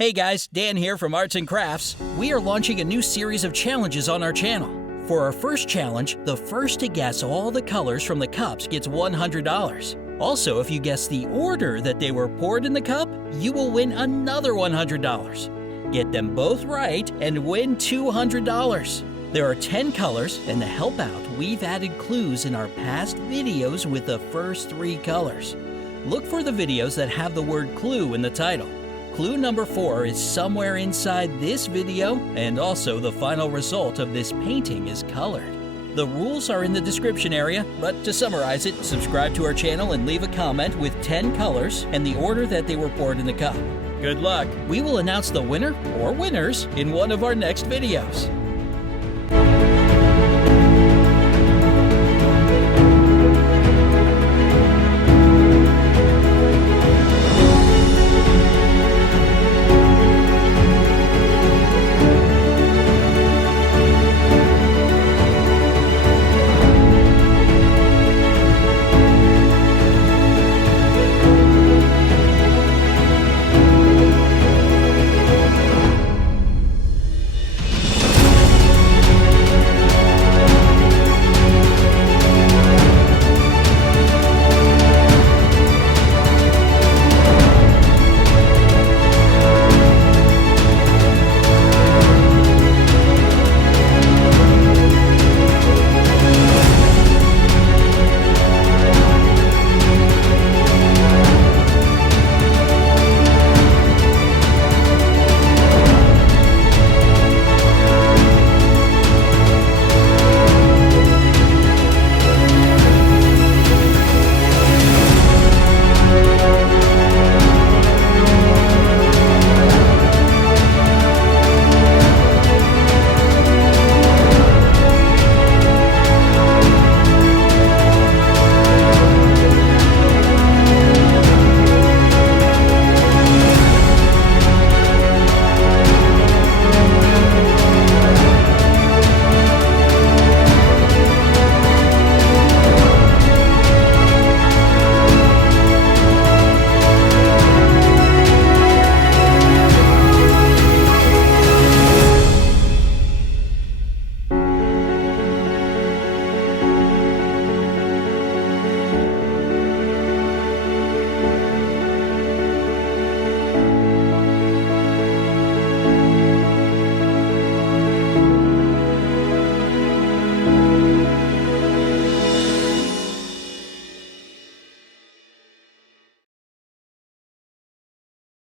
Hey guys, Dan here from Arts and Crafts. We are launching a new series of challenges on our channel. For our first challenge, the first to guess all the colors from the cups gets $100. Also, if you guess the order that they were poured in the cup, you will win another $100. Get them both right and win $200. There are 10 colors, and to help out, we've added clues in our past videos with the first 3 colors. Look for the videos that have the word clue in the title. Clue number 4 is somewhere inside this video, and also the final result of this painting is colored. The rules are in the description area, but to summarize it, subscribe to our channel and leave a comment with 10 colors and the order that they were poured in the cup. Good luck! We will announce the winner or winners in one of our next videos.